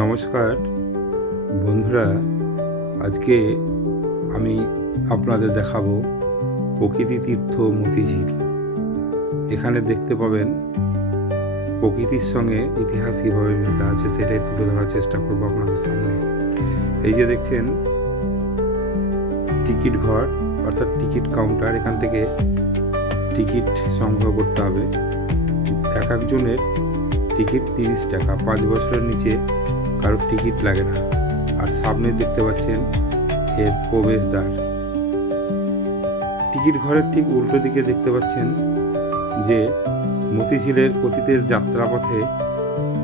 নমস্কার। বন্ধুরা, আজকে আমি আপনাদের দেখাবো প্রকৃতি তীর্থ মতিঝিল এখানে দেখতে পাবেন প্রকৃতির সঙ্গে ইতিহাস কীভাবে মিশে আছে সেটাই তুলে ধরার চেষ্টা করব আপনাদের সামনে। এই যে দেখছেন, টিকিট ঘর, অর্থাৎ টিকিট কাউন্টার। এখান থেকে টিকিট সংগ্রহ করতে হবে। এক একজনের টিকিট তিরিশ টাকা। পাঁচ বছরের নিচে কারোর টিকিট লাগে না। আর সামনে দেখতে পাচ্ছেন এর প্রবেশদ্বার। টিকিট ঘরের ঠিক উল্টো দিকে দেখতে পাচ্ছেন যে মতিঝিলের অতীতের যাত্রাপথে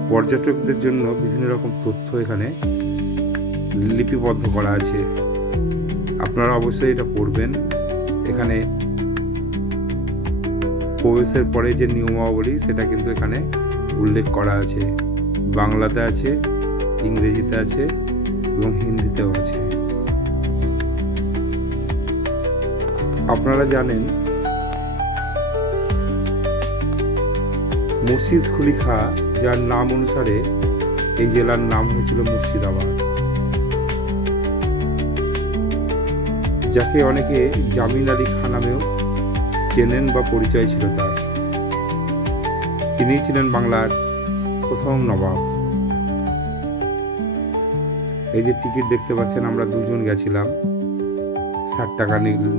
পর্যটকদের জন্য বিভিন্ন রকম তথ্য এখানে লিপিবদ্ধ করা আছে। আপনারা অবশ্যই এটা পড়বেন। এখানে প্রবেশের পরে যে নিয়মাবলী, সেটা কিন্তু এখানে উল্লেখ করা আছে। বাংলাতে আছে ইংরেজিতে আছে এবং হিন্দিতেও আছে। আপনারা জানেন, মুর্শিদ কুলি খা যার নাম অনুসারে এই জেলার নাম হয়েছিল মুর্শিদাবাদ। যাকে অনেকে জামিন আলী খা নামেও চেনেন বা পরিচয় ছিল তার। তিনি ছিলেন বাংলার প্রথম নবাব। এই যে টিকিট দেখতে পাচ্ছেন, আমরা দুজন গেছিলাম। ষাট টাকা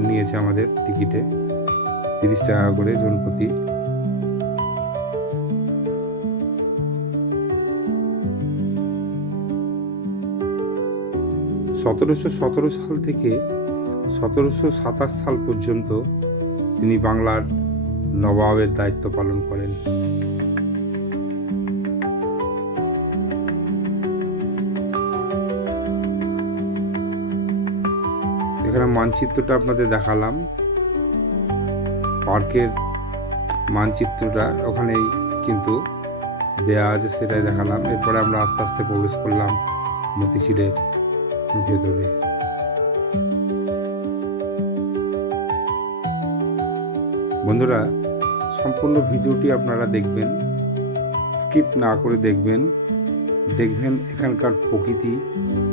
নিয়েছে আমাদের টিকিটে, তিরিশ টাকা করে জনপ্রতি সতেরোশো সতেরো সাল থেকে সতেরোশো সাতাশ সাল পর্যন্ত তিনি বাংলার নবাবের দায়িত্ব পালন করেন। মানচিত্রটা আপনাদের দেখালাম। পার্কের মানচিত্রটা ওখানেই কিন্তু দেয়া আছে, সেটাই দেখালাম। এরপরে আমরা আস্তে আস্তে প্রবেশ করলাম মতিঝিলের ভেতরে। বন্ধুরা, সম্পূর্ণ ভিডিওটি আপনারা দেখবেন, স্কিপ না করে দেখবেন। দেখবেন এখানকার প্রকৃতি,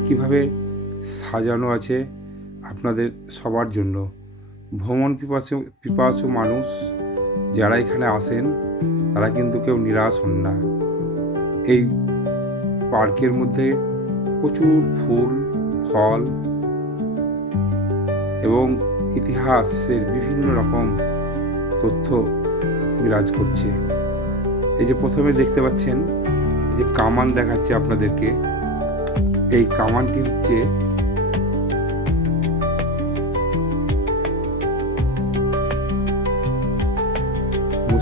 কীভাবে সাজানো আছে আপনাদের সবার জন্য। ভ্রমণ পিপাসু পিপাসু মানুষ যারা এখানে আসেন, তারা কিন্তু কেউ নিরাশ হন না। এই পার্কের মধ্যে প্রচুর ফুল, ফল এবং ইতিহাসের বিভিন্ন রকম তথ্য বিরাজ করছে। এই যে প্রথমে দেখতে পাচ্ছেন যে কামান দেখাচ্ছে আপনাদেরকে। এই কামানটি হচ্ছে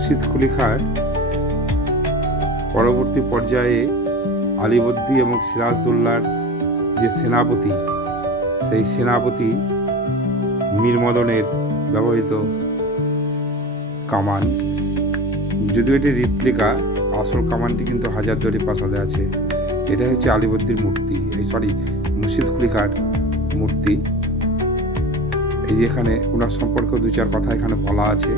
মুর্শিদ কুলি খার পরবর্তী পর্যায়ে আলিবদ্দি এবং সিরাজদৌল্লার যে সেনাপতি, সেই সেনাপতি মীর মদনের ব্যবহৃত কামান। যদিও এটি রিপ্লিকা, আসল কামানটি কিন্তু হাজারদুয়ারি প্রাসাদে আছে। এটা হচ্ছে আলিবদ্দির মূর্তি, এই সরি মুর্শিদ কুলিকার মূর্তি। এই যে এখানে ওনার সম্পর্কে দু চার কথা এখানে বলা আছে।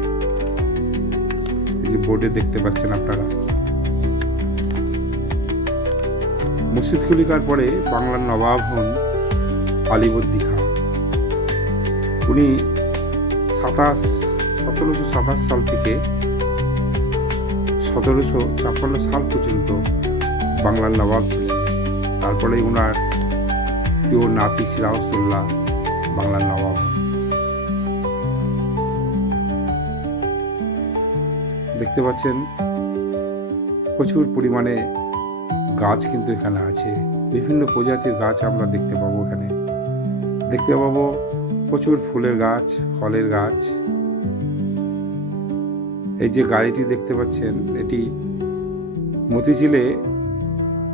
যে বোর্ডে দেখতে পাচ্ছেন আপনারা। মুর্শিদ কুলিকার পরে বাংলার নবাব হন আলিবদ্দি খাঁ উনি সাতাশ, সতেরোশো সাতাশ সাল থেকে সতেরোশো ছাপ্পান্ন সাল পর্যন্ত বাংলার নবাব ছিলেন। তারপরে ওনার প্রিয় নাতি সিরাজউল্লাহ বাংলার নবাব। দেখতে পাচ্ছেন, প্রচুর পরিমাণে গাছ কিন্তু এখানে আছে। বিভিন্ন প্রজাতির গাছ আমরা দেখতে পাবো এখানে। দেখতে পাবো প্রচুর ফুলের গাছ, ফলের গাছ। এই যে গাড়িটি দেখতে পাচ্ছেন, এটি মতিঝিলে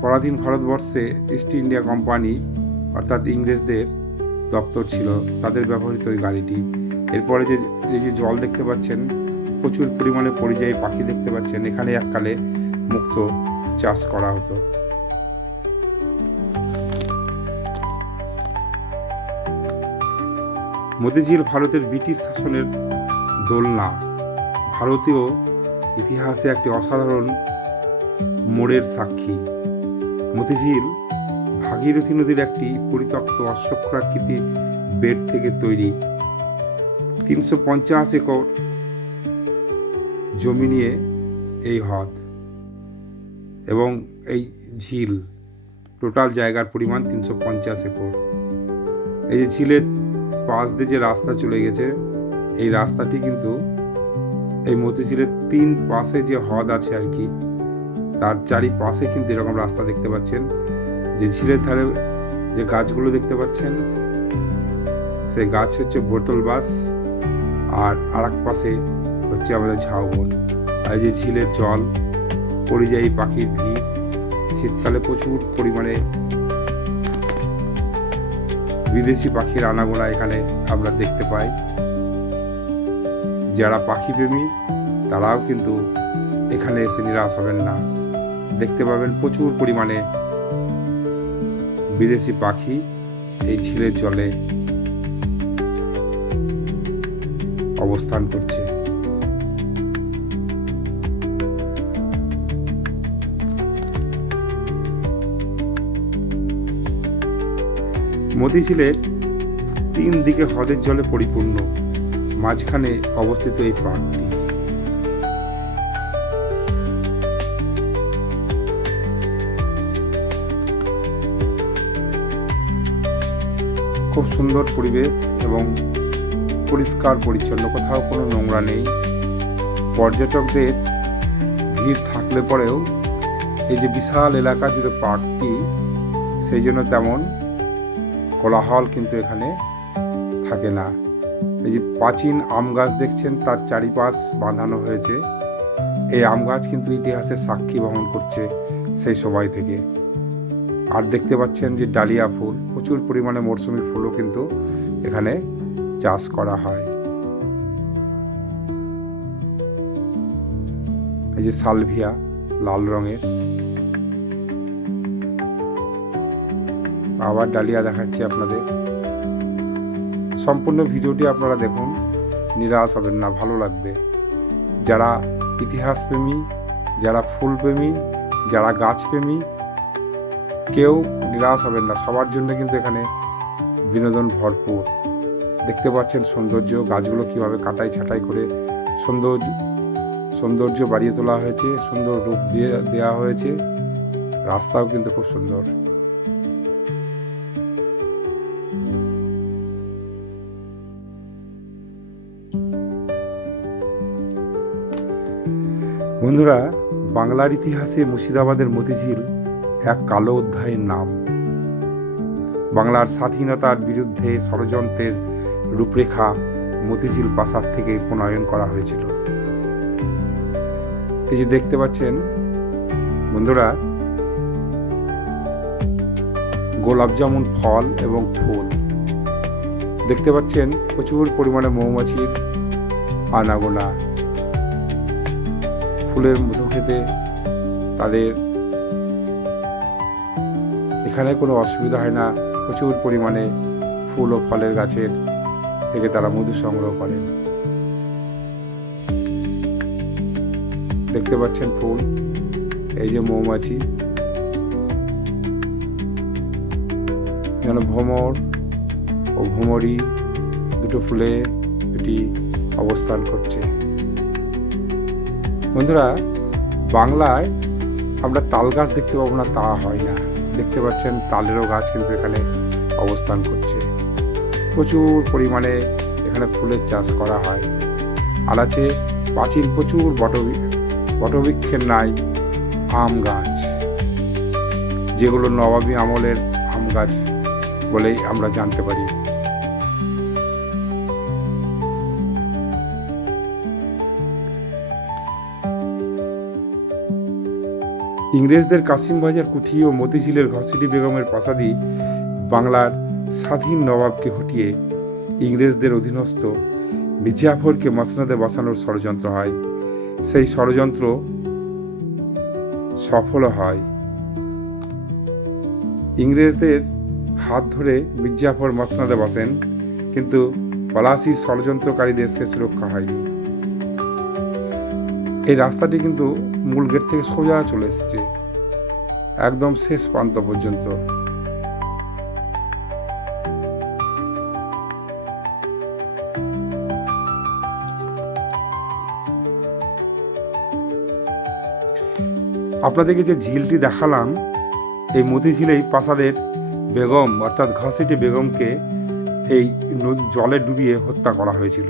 পরাধীন ভারতবর্ষে ইস্ট ইন্ডিয়া কোম্পানি অর্থাৎ ইংরেজদের দপ্তর ছিল, তাদের ব্যবহৃত ওই গাড়িটি। এরপরে যে, এই যে জল দেখতে পাচ্ছেন প্রচুর পরিমাণে পরিযায়ী পাখি দেখতে পাচ্ছেন। এখানে এককালে মুক্ত চাষ করা হতো। মতিঝিল ভারতের ব্রিটিশ শাসনের দোলনা। ভারতীয় ইতিহাসে একটি অসাধারণ মোড়ের সাক্ষী। মতিঝিল ভাগীরথী নদীর একটি পরিত্যক্ত অশ্বক্ষরাকৃতি বেড থেকে তৈরি। তিনশো পঞ্চাশ একর জমি নিয়ে এই হ্রদ এবং এই ঝিল। টোটাল জায়গার পরিমাণ তিনশো পঞ্চাশ একর। এই যে ঝিলের পাশ দিয়ে যে রাস্তা চলে গেছে, এই রাস্তাটি কিন্তু এই মতিঝিলের তিন পাশে যে হ্রদ আছে আর কি, তার চারিপাশে কিন্তু এরকম রাস্তা দেখতে পাচ্ছেন। যে ঝিলের ধারে যে গাছগুলো দেখতে পাচ্ছেন, সেই গাছ হচ্ছে বোতল বাস আর আর এক পাশে হচ্ছে আমাদের ঝাউবন। আর যে ঝিলের জল, পরিযায়ী পাখির ভিড়, শীতকালে প্রচুর পরিমাণে বিদেশি পাখির আনাগোনা এখানে আমরা দেখতে পাই। যারা পাখি প্রেমী তারাও কিন্তু এখানে এসে নিরাশ হবেন না। দেখতে পাবেন প্রচুর পরিমাণে বিদেশি পাখি এই ঝিলের জলে অবস্থান করছে। মতিঝিলের তিন দিকে হ্রদের জলে পরিপূর্ণ, মাঝখানে অবস্থিত এই পার্কটি। খুব সুন্দর পরিবেশ এবং পরিষ্কার পরিচ্ছন্ন, কোথাও কোনো নোংরা নেই। পর্যটকদের ভিড় থাকলে পরেও এই যে বিশাল এলাকা জুড়ে পার্কটি, সেই জন্য তেমন কোলাহল কিন্তু এখানে থাকে না। এই যে প্রাচীন আম গাছ দেখছেন, তার চারিপাশ বাঁধানো হয়েছে। এই আম গাছ কিন্তু ইতিহাসের সাক্ষী বহন করছে সেই সময় থেকে। আর দেখতে পাচ্ছেন যে ডালিয়া ফুল, প্রচুর পরিমাণে মরশুমি ফুলও কিন্তু এখানে চাষ করা হয়। এই যে সালভিয়া, লাল রঙের। আবার ডালিয়া দেখাচ্ছি আপনাদের। সম্পূর্ণ ভিডিওটি আপনারা দেখুন, নিরাশ হবেন না, ভালো লাগবে। যারা ইতিহাস প্রেমী যারা ফুল প্রেমী যারা গাছ প্রেমী কেউ নিরাশ হবেন না। সবার জন্য কিন্তু এখানে বিনোদন ভরপুর। দেখতে পাচ্ছেন সৌন্দর্য, গাছগুলো কীভাবে কাটাই ছাটাই করে সৌন্দর্য সৌন্দর্য বাড়িয়ে তোলা হয়েছে, সুন্দর রূপ দিয়ে দেওয়া হয়েছে। রাস্তাও কিন্তু খুব সুন্দর। বন্ধুরা, বাংলার ইতিহাসে মুর্শিদাবাদের মতিঝিল এক কালো অধ্যায়ের নাম। বাংলার স্বাধীনতার বিরুদ্ধে ষড়যন্ত্রের রূপরেখা মতিঝিল প্রাসাদ থেকে প্রণয়ন করা হয়েছিল। এই যে দেখতে পাচ্ছেন, বন্ধুরা, গোলাপ জামুন ফল এবং ফুল। দেখতে পাচ্ছেন, প্রচুর পরিমাণে মৌমাছির আনাগোনা। ফুলের মধু খেতে তাদের এখানে কোনো অসুবিধা হয় না। প্রচুর পরিমাণে ফুল ও ফলের গাছের থেকে তারা মধু সংগ্রহ করেন। দেখতে পাচ্ছেন ফুল, এই যে মৌমাছি। যেন ভ্রমর ও ভ্রমরি দুটো ফুলে দুটি অবস্থান করছে। বন্ধুরা, বাংলায় আমরা তাল গাছ দেখতে পাবো না, তা হয় না। দেখতে পাচ্ছেন তালেরও গাছ কিন্তু এখানে অবস্থান করছে। প্রচুর পরিমাণে এখানে ফুলের চাষ করা হয়। আর আছে প্রাচীন প্রচুর বটবি, বটবৃক্ষের নাই আম গাছ। যেগুলো নবাবী আমলের আম গাছ বলেই আমরা জানতে পারি। ইংরেজদের কাসিমবাজার কুঠি ও মতিঝিলের ঘসিটি বেগমের প্রাসাদী বাংলার স্বাধীন নবাবকে হটিয়ে ইংরেজদের অধীনস্থ মির্জাফরকে মাসনাদে বসানোর ষড়যন্ত্র হয়। সেই ষড়যন্ত্র সফল হয়। ইংরেজদের হাত ধরে মির্জাফর মাসনাদে বসেন, কিন্তু পলাশির ষড়যন্ত্রকারীদের শেষ রক্ষা হয়নি। এই রাস্তাটি কিন্তু মূল গেট থেকে সোজা চলে এসছে। একদম শেষ প্রান্ত পর্যন্ত। আপনাদেরকে যে ঝিলটি দেখালাম, এই মতিঝিলেই প্রাসাদের বেগম, অর্থাৎ ঘাসিটি বেগমকে এই জলে ডুবিয়ে হত্যা করা হয়েছিল।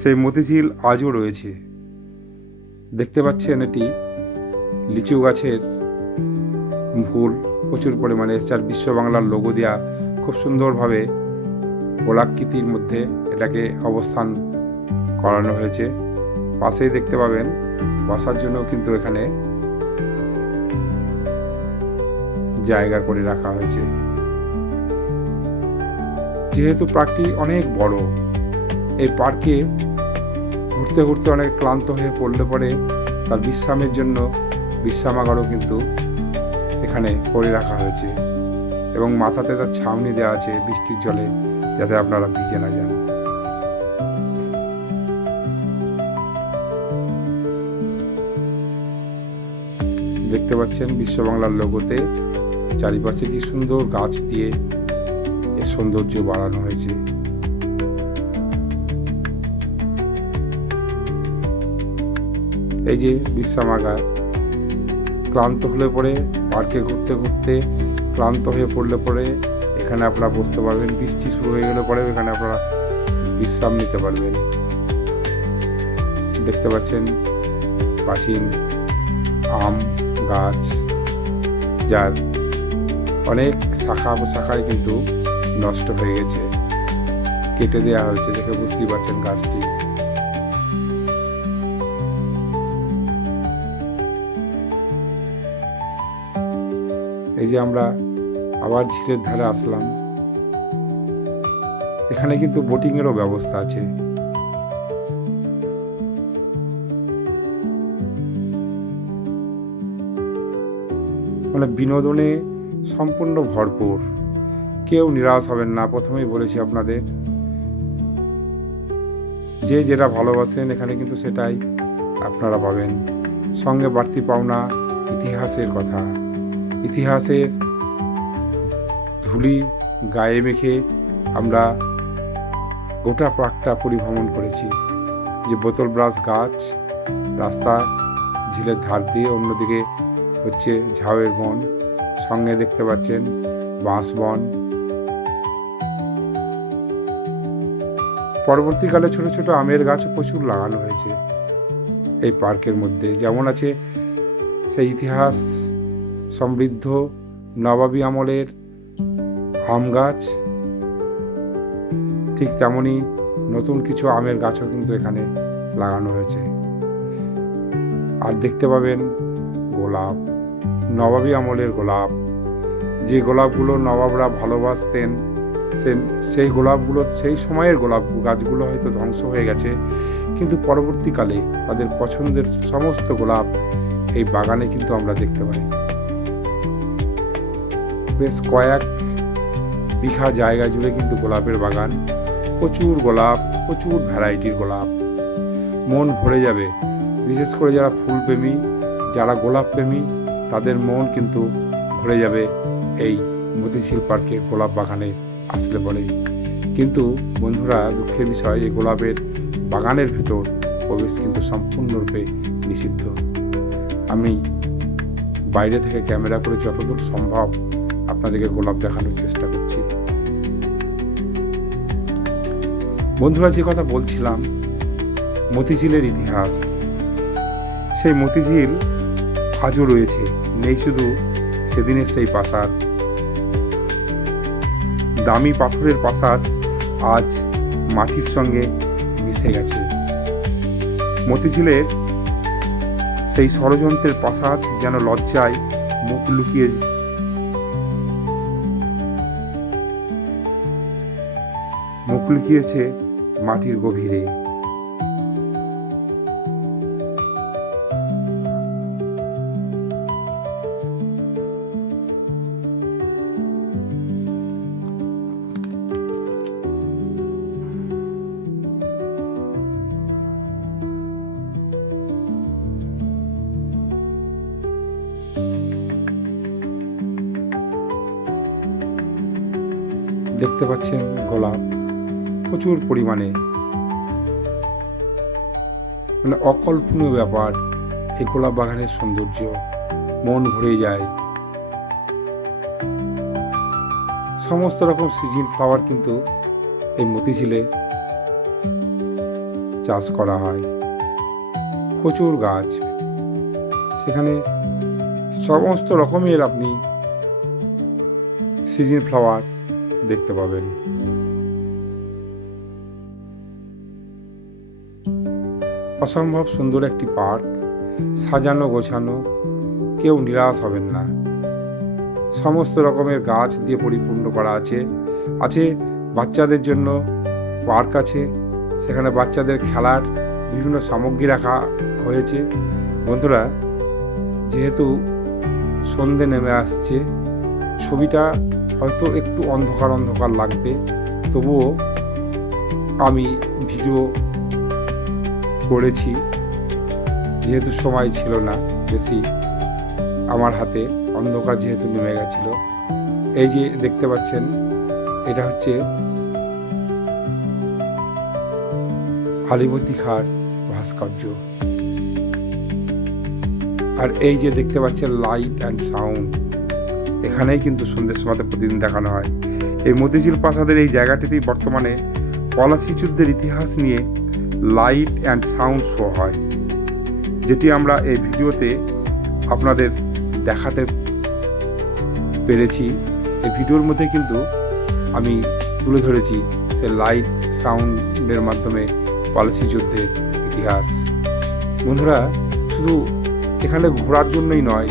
সেই মতিঝিল আজও রয়েছে। দেখতে পাচ্ছেন এটি লিচু গাছের ফুল প্রচুর পরিমাণে এসআর বিশ্ব বাংলার লোগো দেওয়া খুব সুন্দরভাবে গোলাকৃতির মধ্যে এটাকে অবস্থান করানো হয়েছে। পাশেই দেখতে পাবেন, বসার জন্য কিন্তু এখানে জায়গা করে রাখা হয়েছে। যেহেতু পার্কটি অনেক বড়, এই পার্কে ঘুরতে ঘুরতে অনেক ক্লান্ত হয়ে পড়লে পরে। তার বিশ্রামের জন্য বিশ্রামাগারও কিন্তু এখানে করে রাখা হয়েছে। এবং মাথাতে তার ছাউনি দেওয়া আছে বৃষ্টির জলে, যাতে আপনারা ভিজে না যান। দেখতে পাচ্ছেন বিশ্ব বাংলার লোগোতে চারিপাশে কি সুন্দর গাছ দিয়ে এর সৌন্দর্য বাড়ানো হয়েছে। এই যে বিশ্রামাগার ক্লান্ত হলে পরে পার্কে ঘুরতে ঘুরতে ক্লান্ত হয়ে পড়লে পরে এখানে আপনারা বসতে পারবেন, বৃষ্টি শুরু হয়ে গেলে পরে এখানে আপনারা বিশ্রাম নিতে পারবেন। দেখতে পাচ্ছেন প্রাচীন আম গাছ, যার অনেক শাখা শাখায় কিন্তু নষ্ট হয়ে গেছে। কেটে দেওয়া হয়েছে দেখে বুঝতেই পারছেন গাছটি। যে আমরা আবার ঝিলের ধারে আসলাম। এখানে কিন্তু বোটিংয়েরও ব্যবস্থা আছে। মানে বিনোদনে সম্পূর্ণ ভরপুর। কেউ নিরাশ হবেন না, প্রথমেই বলেছি আপনাদের। যে যেটা ভালোবাসেন, এখানে কিন্তু সেটাই আপনারা পাবেন। সঙ্গে বাড়তি পাওনা, ইতিহাসের কথা। ইতিহাসের ধুলি গায়ে মেখে আমরা গোটা পার্কটা পরিভ্রমণ করেছি। যে বোতল ব্রাশ গাছ, রাস্তা, ঝিলের ধার দিয়ে অন্যদিকে হচ্ছে ঝাউয়ের বন, সঙ্গে দেখতে পাচ্ছেন বাঁশ বন। পরবর্তীকালে ছোট ছোট আমের গাছও প্রচুর লাগানো হয়েছে এই পার্কের মধ্যে। যেমন আছে সেই ইতিহাস সমৃদ্ধ নবাবী আমলের আম গাছ। ঠিক তেমনই নতুন কিছু আমের গাছও কিন্তু এখানে লাগানো হয়েছে। আর দেখতে পাবেন গোলাপ, নবাবী আমলের গোলাপ। যে গোলাপগুলো নবাবরা ভালোবাসতেন সেই গোলাপগুলো, সেই সময়ের গোলাপ গাছগুলো হয়তো ধ্বংস হয়ে গেছে। কিন্তু পরবর্তীকালে তাদের পছন্দের সমস্ত গোলাপ এই বাগানে কিন্তু আমরা দেখতে পাই। বেশ কয়েক বিঘা জায়গা জুড়ে কিন্তু গোলাপের বাগান। প্রচুর গোলাপ, প্রচুর ভ্যারাইটির গোলাপ। মন ভরে যাবে। বিশেষ করে যারা ফুলপ্রেমী, যারা গোলাপ প্রেমী তাদের মন কিন্তু ভরে যাবে এই মতিঝিল পার্কের গোলাপ বাগানে আসলে পরে কিন্তু বন্ধুরা, দুঃখের বিষয়, এই গোলাপের বাগানের ভেতর প্রবেশ কিন্তু সম্পূর্ণরূপে নিষিদ্ধ। আমি বাইরে থেকে ক্যামেরা করে যতদূর সম্ভব আপনাদেরকে গোলাপ দেখানোর চেষ্টা করছি। বন্ধুরা, যে কথা বলছিলাম, মতিঝিলের ইতিহাস। সেই মতিঝিল আজও রয়েছে। নেই শুধু সেদিনের সেই প্রাসাদ। দামি পাথরের প্রাসাদ আজ মাটির সঙ্গে মিশে গেছে। মতিঝিলের সেই ষড়যন্ত্রের প্রাসাদ যেন লজ্জায় মুখ লুকিয়ে লুকিয়েছে মাটির গভীরে। দেখতে পাচ্ছেন গোলাপ। প্রচুর পরিমাণে। মানে অকল্পনীয় ব্যাপার, এই গোলাপ বাগানের সৌন্দর্য, মন ভরে যায়। সমস্ত রকম সিজন ফ্লাওয়ার কিন্তু এই মতিঝিলে চাষ করা হয়। প্রচুর গাছ। সেখানে সমস্ত রকমের আপনি সিজন ফ্লাওয়ার দেখতে পাবেন। অসম্ভব সুন্দর একটি পার্ক। সাজানো, গোছানো, কেউ নিরাশ হবেন না। সমস্ত রকমের গাছ দিয়ে পরিপূর্ণ করা আছে। আছে বাচ্চাদের জন্য পার্ক আছে। সেখানে বাচ্চাদের খেলার বিভিন্ন সামগ্রী রাখা হয়েছে। বন্ধুরা, যেহেতু সন্ধে নেমে আসছে, ছবিটা হয়তো একটু অন্ধকার অন্ধকার লাগবে। তবুও আমি ভিডিও করেছি, যেহেতু সময় ছিল না বেশি, আমার হাতে অন্ধকার যেহেতু নেমে গেছিল। এই যে দেখতে পাচ্ছেন, এটা হচ্ছে আলিবর্দী খার ভাস্কর্য। আর এই যে দেখতে পাচ্ছেন লাইট অ্যান্ড সাউন্ড এখানেই কিন্তু সন্ধ্যের সময় প্রতিদিন দেখানো হয়। এই মতিঝিল প্রাসাদের এই জায়গাটিতেই বর্তমানে পলাশি যুদ্ধের ইতিহাস নিয়ে লাইট অ্যান্ড সাউন্ড শো হয়, যেটি আমরা এই ভিডিওতে আপনাদের দেখাতে পেরেছি। এই ভিডিওর মধ্যে কিন্তু আমি তুলে ধরেছি সে লাইট সাউন্ডের মাধ্যমে পলাশি যুদ্ধের ইতিহাস। বন্ধুরা, শুধু এখানে ঘোরার জন্যই নয়,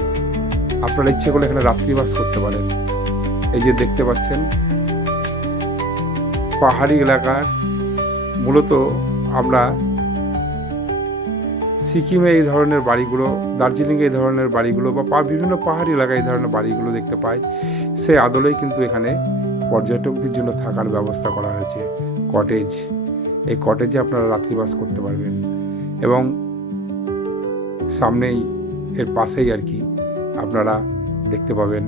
আপনারা ইচ্ছে করলে এখানে রাত্রিবাস করতে পারেন। এই যে দেখতে পাচ্ছেন, পাহাড়ি এলাকার মূলত আমরা সিকিমে এই ধরনের বাড়িগুলো, দার্জিলিংয়ে এই ধরনের বাড়িগুলো বা বিভিন্ন পাহাড়ি এলাকায় এই ধরনের বাড়িগুলো দেখতে পাই, সে আদলেই কিন্তু এখানে পর্যটকদের জন্য থাকার ব্যবস্থা করা হয়েছে। কটেজ এই কটেজে আপনারা রাত্রিবাস করতে পারবেন। এবং সামনেই এর পাশেই আর কি আপনারা দেখতে পাবেন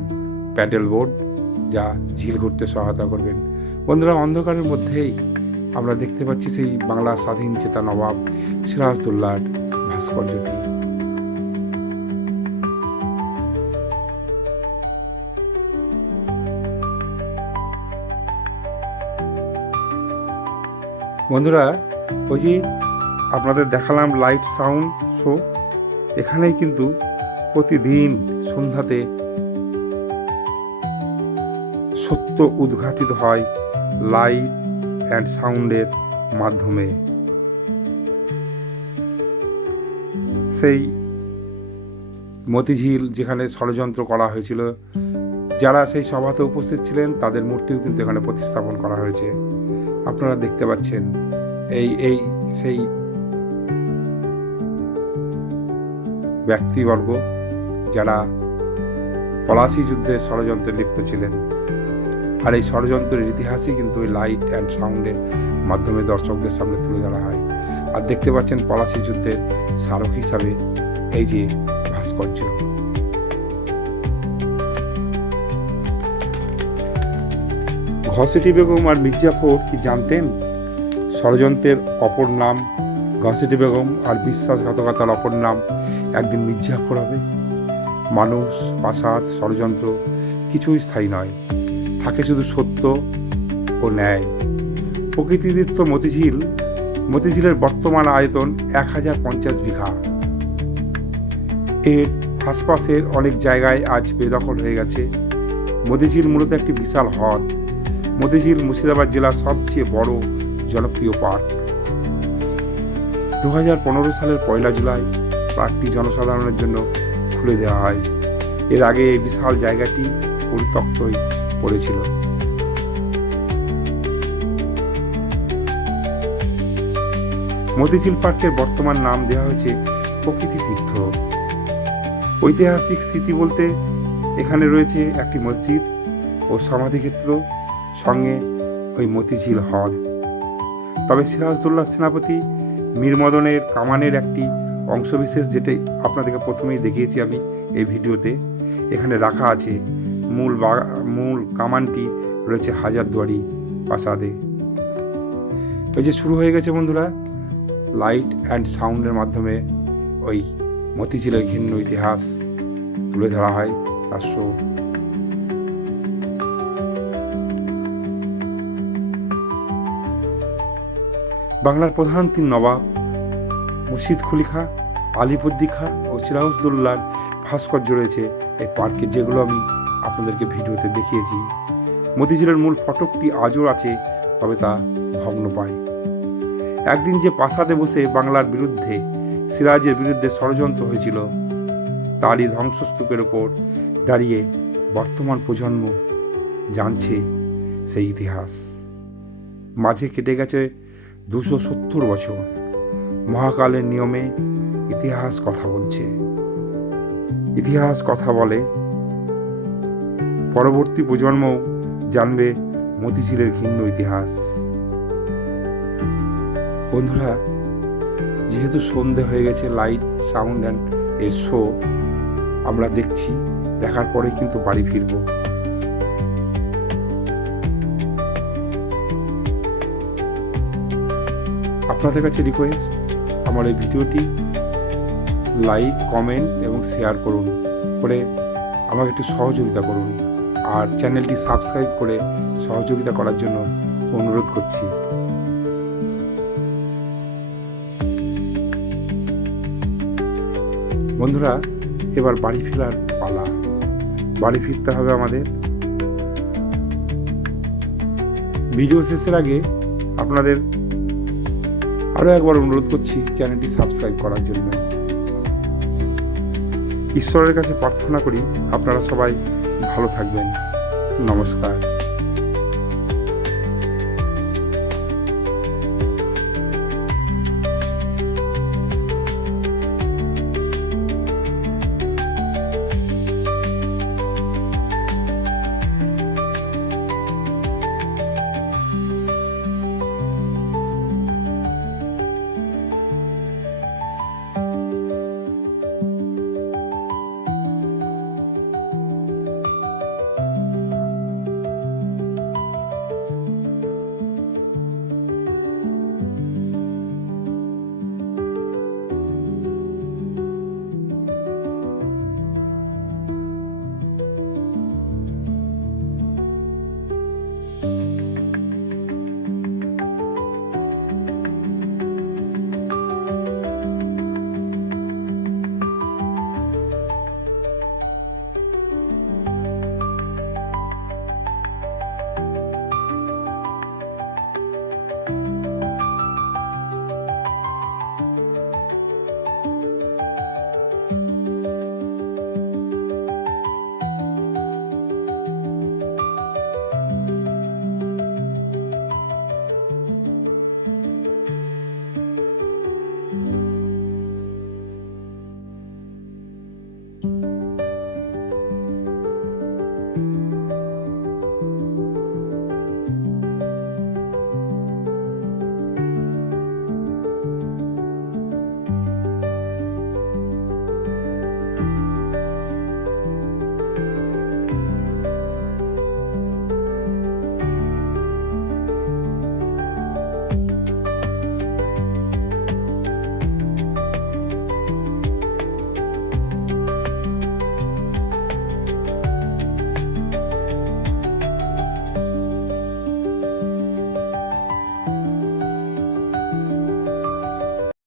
প্যাডেল বোর্ড, যা ঝিল ঘুরতে সহায়তা করবেন। বন্ধুরা, অন্ধকারের মধ্যেই আমরা দেখতে পাচ্ছি সেই বাংলা স্বাধীন চেতা নবাব সিরাজদুল্লার ভাস্কর্যটি। বন্ধুরা, ওই যে আপনাদের দেখালাম লাইট সাউন্ড শো, এখানেই কিন্তু প্রতিদিন সন্ধ্যাতে সত্য উদ্ঘাটিত হয় লাইট অ্যান্ড সাউন্ডের মাধ্যমে। সেই মতিঝিল যেখানে ষড়যন্ত্র করা হয়েছিল, যারা সেই সভাতে উপস্থিত ছিলেন, তাদের মূর্তিও কিন্তু এখানে প্রতিস্থাপন করা হয়েছে। আপনারা দেখতে পাচ্ছেন, এই এই, সেই ব্যক্তিবর্গ যারা পলাশি যুদ্ধের ষড়যন্ত্রে লিপ্ত ছিলেন। আর এই ষড়যন্ত্রের ইতিহাসই কিন্তু ওই লাইট অ্যান্ড সাউন্ডের মাধ্যমে দর্শকদের সামনে তুলে ধরা হয়। আর দেখতে পাচ্ছেন পলাশি যুদ্ধের স্মারক হিসাবে এই যে ভাস্কর্য। ঘসেটি বেগম আর মির্জাফর কি জানতেন? ষড়যন্ত্রের অপর নাম ঘসেটি বেগম আর বিশ্বাসঘাতকতার অপর নাম একদিন মির্জাফর হবে। মানুষ প্রাসাদ ষড়যন্ত্র কিছুই স্থায়ী নয়। থাকে শুধু সত্য ও ন্যায়। প্রকৃতিদীপ্ত মতিঝিল, মতিঝিলের বর্তমান আয়তন এক হাজার পঞ্চাশ বিঘা। এর আশপাশের অনেক জায়গায় আজ বেদখল হয়ে গেছে। মতিঝিল মূলত একটি বিশাল হ্রদ। মতিঝিল মুর্শিদাবাদ জেলার সবচেয়ে বড় জনপ্রিয় পার্ক। দু হাজার পনেরো সালের পয়লা জুলাই পার্কটি জনসাধারণের জন্য খুলে দেওয়া হয়। এর আগে এই বিশাল জায়গাটি পরিত্যক্ত হয়ে পড়েছিল। মতিঝিল পার্কের বর্তমান নাম দেওয়া হয়েছে প্রকৃতি তীর্থ ঐতিহাসিক স্মৃতি বলতে এখানে রয়েছে একটি মসজিদ ও সমাধিক্ষেত্র, সঙ্গে ওই মতিঝিল হল। তবে সিরাজদৌল্লা সেনাপতি মীর মদনের কামানের একটি অংশবিশেষ যেটা আপনাদেরকে প্রথমেই দেখিয়েছি আমি এই ভিডিওতে, এখানে রাখা আছে মূল মূল কামানটি রয়েছে হাজারদুয়ারি প্রাসাদে। ওই যে শুরু হয়ে গেছে বন্ধুরা, লাইট অ্যান্ড সাউন্ডের মাধ্যমে ওই মতিঝিলের ঘিন্ন ইতিহাস তুলে ধরা হয় তার শো বাংলার প্রধান তিন নবাব, মুর্শিদ খুলিখা আলিপুদ্দি খা ও সিরাজদৌল্লার ভাস্কর্য রয়েছে এই পার্কে, যেগুলো আমি আপনাদেরকে ভিডিওতে দেখিয়েছি। মতিঝিলের মূল ফটকটি আজও আছে, তবে তা ভগ্ন পায়। একদিন যে প্রাসাদে বসে বাংলার বিরুদ্ধে, সিরাজের বিরুদ্ধে ষড়যন্ত্র হয়েছিল, তারই ধ্বংসস্তূপের ওপর দাঁড়িয়ে বর্তমান প্রজন্ম জানছে সেই ইতিহাস। মাঝে কেটে গেছে দুশো সত্তর বছর। মহাকালের নিয়মে ইতিহাস কথা বলছে। ইতিহাস কথা বলে পরবর্তী প্রজন্মও জানবে মতিঝিলের ঘিন্ন ইতিহাস। বন্ধুরা, যেহেতু সন্ধে হয়ে গেছে লাইট সাউন্ড অ্যান্ড এর শো আমরা দেখছি, দেখার পরে কিন্তু বাড়ি ফিরবো। আপনাদের কাছে রিকোয়েস্ট আমার এই ভিডিওটি লাইক কমেন্ট এবং শেয়ার করুন। করে আমাকে একটু সহযোগিতা করুন। আর চ্যানেলটি সাবস্ক্রাইব করে সহযোগিতা করার জন্য অনুরোধ করছি। বন্ধুরা, এবার বাড়ি ফেরার পালা। বাড়ি ফিরতে হবে আমাদের। ভিডিও শেষের আগে আপনাদের আরও একবার অনুরোধ করছি চ্যানেলটি সাবস্ক্রাইব করার জন্য। ঈশ্বরের কাছে প্রার্থনা করি আপনারা সবাই ভালো থাকবেন। নমস্কার।